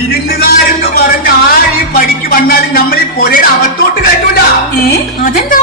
വിരുന്നുകാരെന്ന് പറഞ്ഞ ആര് ഈ പടിക്ക് വന്നാലും നമ്മൾ ഈ പുരയുടെ അകത്തോട്ട് കയറ്റൂല. അതെന്താ?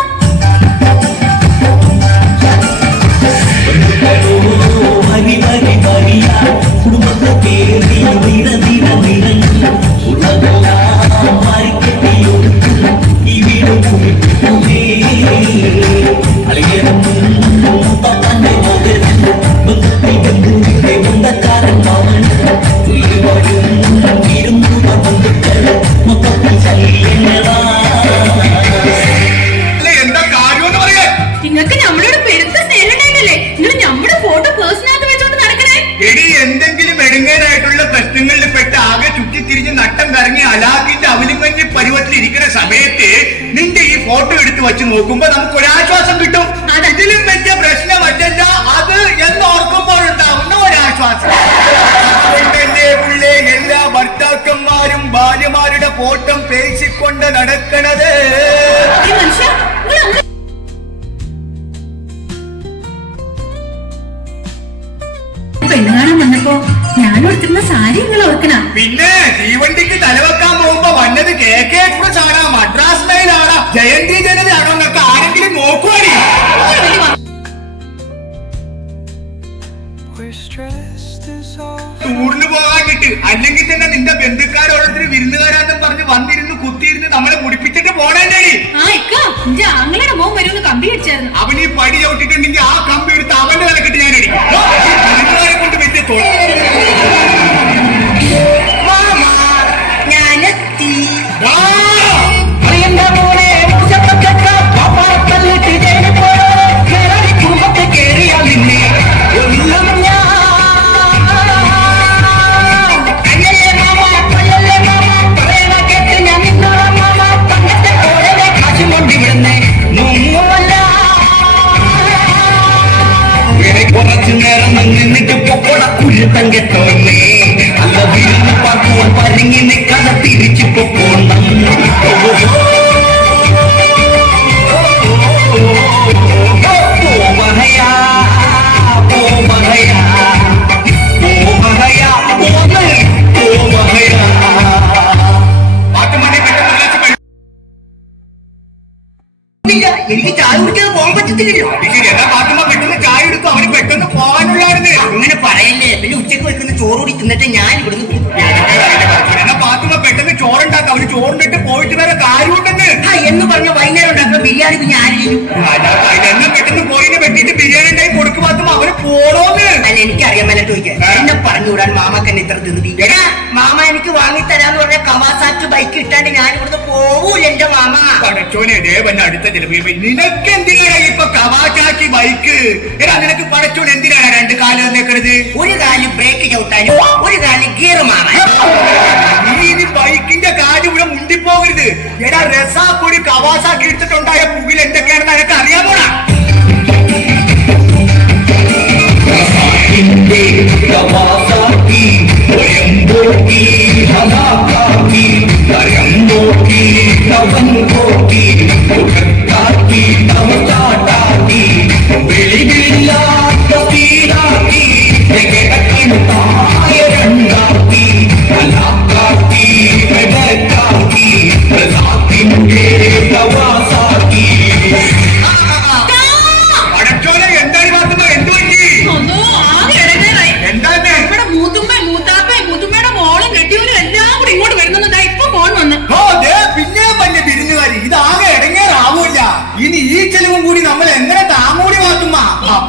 നിങ്ങൾക്ക് നമ്മളോട് പെരുത്ത സ്നേഹമുണ്ടായിട്ടല്ലേ നിങ്ങൾ നമ്മുടെ ഫോട്ടോ പേഴ്സണായിട്ട് വെച്ചോണ്ട് നടക്കണേ? എടി എന്തെങ്കിലും എടുങ്ങാനായിട്ടുള്ള പ്രശ്നങ്ങളിൽ പെട്ട് ആകെ ചുറ്റിത്തിരിഞ്ഞ് നട്ടം കറങ്ങി അലാഖിന്റെ അവലിമഞ്ഞ പരുവത്തിൽ ഇരിക്കുന്ന സമയത്ത് നിന്റെ ഈ ഫോട്ടോ എടുത്ത് വെച്ച് നോക്കുമ്പോ നമുക്ക് ഒരാശ്വാസം കിട്ടും. ഇതിലും വലിയ പ്രശ്നമല്ല അത് എന്നോർക്കുമ്പോൾ ഉണ്ടാവുന്ന ഒരാശ്വാസം. എല്ലാ ഭർത്താക്കന്മാരും ഭാര്യമാരുടെ ഫോട്ടോ പേശിക്കൊണ്ട് നടക്കണത്. പെണ്ണുകാണാൻ വന്നപ്പോ ഞാൻ കൊടുത്തിരുന്ന സാരി നിങ്ങൾ ഓർക്കണ? പിന്നെ തീവണ്ടിക്ക് തലവെക്കാൻ പോകുമ്പോ വന്നത് KK എക്സ്പ്രസ് ആണോ, മദ്രാസ് മെയിൽ ആണോ, ജയന്തി ജനതയാണോ എന്നൊക്കെ ആരെങ്കിലും നോക്കുവാണി. ടൂറിന് പോകാനിട്ട് അല്ലെങ്കിൽ തന്നെ നിന്റെ ബന്ധുക്കാരോടൊത്തിരി വിരുന്നുകാരാന്നും പറഞ്ഞ് വന്നിരുന്ന് കുത്തിയിരുന്ന് നമ്മളെ മുടിപ്പിച്ചിട്ട് പോണേ. ആങ്ങളുടെ മോൻ വരുമെന്ന് കമ്പി അടിച്ചായിരുന്നു. അവൻ ഈ പടി ചവിട്ടിട്ടുണ്ടെങ്കിൽ ആ കമ്പി എടുത്ത് അവന്റെ നിലക്കിട്ട് ഞാൻ അടിക്കും. വിരുന്നുകാരെ കൊണ്ട് വലിയ ഞാനെത്തി. കുറച്ചു നേരം നിന്നിട്ട് പൊക്കോടക്കുരുത്തങ്കെട്ടോന്നേ അല്ല വിരുന്ന് പാക്കുവാൻ പരങ്ങി നിൽക്കാതെ തിരിച്ചു പൊക്കോണം. എനിക്ക് ചായ കുടിക്കാതെ പോകാൻ പറ്റത്തില്ലല്ലോ. പെട്ടെന്ന് ചായ എടുത്തു, അവന് പെട്ടെന്ന് പോകാനുള്ളായിരുന്നു. അങ്ങനെ പറയല്ലേ, പിന്നെ ഉച്ചക്ക് വെക്കുന്ന ചോറ് കൂടി തിന്നിട്ട് ഞാൻ ഇവിടുന്ന് പാത്തുമ്മ പെട്ടെന്ന് ചോറുണ്ടാക്കാം. അവര് ചോറിനിട്ട് പോയിട്ട് വേറെ കാര്യമുണ്ടെന്ന് എന്ന് പറഞ്ഞ വൈകുന്നേരം ഉണ്ടാക്കുന്ന ബിരിയാണി പിന്നെ ആര് ചെയ്യും? എന്നെ പെട്ടെന്ന് പോയിന് വെട്ടിട്ട് ബിരിയാണി ഉണ്ടായി കൊടുക്കും. പാത്തുമ്മ അവര് പോണോന്ന്. അല്ല എനിക്കറിയാൻ മേലെ ചോദിക്കാൻ എന്നെ പറഞ്ഞുകൂടാൻ മാമക്ക് എന്നെ ഇത്ര ധൃതി. എടാ മാമ എനിക്ക് വാങ്ങിത്തരാന്ന് പറഞ്ഞ കവാസാറ്റ് ബൈക്ക് ഇട്ടാണ്ട് ഞാൻ ഇവിടുന്ന് പോവൂല എന്റെ മാമ. പടച്ചോനെ ദേവന്റെ അടുത്ത ചിലവ് നിനക്ക് എന്തിനാണ് ഇപ്പൊ കവാസാക്കി ബൈക്ക്? എടാ നിനക്ക് പടച്ചോൻ എന്തിനാണ് രണ്ട് കാലം നിൽക്കണത്? ഒരു കാല് ബ്രേക്ക് ചവിട്ടാനും ഒരു കാല് ഗിയർ മാറാൻ. നീ ബൈക്കിന്റെ കാര്യം ഇവിടെ മുണ്ടിപ്പോകരുത്. എടാ രസാക്കൊടി കവാസാക്കി എടുത്തിട്ടുണ്ടായ പുകിൽ എന്തൊക്കെയാണെന്ന് നിനക്ക് അറിയാമോടാ? ഇനി ഈ ചെലവും കൂടി നമ്മൾ എങ്ങനെ താമൂടി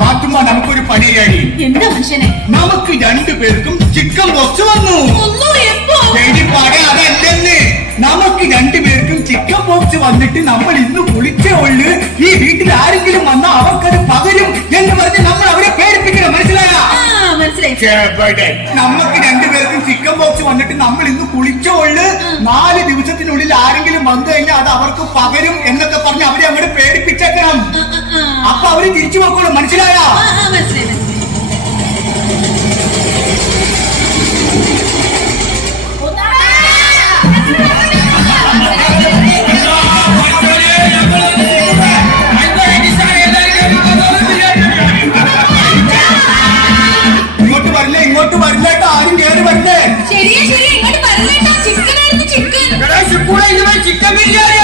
പാത്തുമ്മ നമുക്കൊരു പണിയായി. എന്താ മനുഷ്യനെ? നമുക്ക് രണ്ടുപേർക്കും ചിക്കൻ ബോക്സ് വന്നു. അതല്ലെന്ന്, നമുക്ക് രണ്ടുപേർക്കും ചിക്കൻ ബോക്സ് വന്നിട്ട് നമ്മൾ ഇന്ന് കുളിച്ചേ ഉള്ളു. ഈ വീട്ടിൽ ആരെങ്കിലും വന്നാൽ അവർക്കത് പകരും എന്ന് പറഞ്ഞ് നമ്മൾ അവരെ പേടിപ്പിക്കണം. മനസ്സിലായോ? നമുക്ക് രണ്ടുപേർക്കും ചിക്കൻ ബോക്സ് വന്നിട്ട് നമ്മൾ ഇന്ന് കുളിച്ചേ ഉള്ളു. 4 ദിവസത്തിനുള്ളിൽ ആരെങ്കിലും വന്നു കഴിഞ്ഞാൽ അത് അവർക്ക് പകരും എന്നൊക്കെ പറഞ്ഞ് അവരെ അങ്ങോട്ട് പേടിപ്പിച്ചേക്കണം. അപ്പൊ അവര് തിരിച്ചു പോക്കോളും. മനസ്സിലായോ? ഇങ്ങോട്ട് വരില്ല, ആരും കേറി വരില്ലേ? ശരിയാ, ഇങ്ങോട്ട് വരില്ല. ചിക്കൻ ബിരിയാണി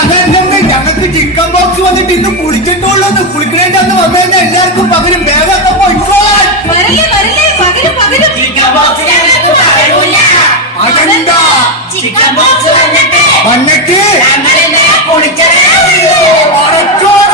അതല്ലെങ്കിൽ ഞങ്ങൾക്ക് ചിക്കൻ ബോക്സ് വന്നിട്ട് ഇന്ന് കുളിച്ചിട്ടുള്ളൂ. കുളിക്കണേന്റെ അന്ന് വന്നതിന്റെ എല്ലാവർക്കും പകരം വേഗം പോയിക്കോളാൻ. വരല്ലേ വരല്ലേ പകരും പകരും അതെന്താ ചിക്കൻ ബോക്സ് വന്നിട്ട് വന്നിട്ട് ഞങ്ങളിന്ന് കുളിച്ചതേ ഉള്ളൂ.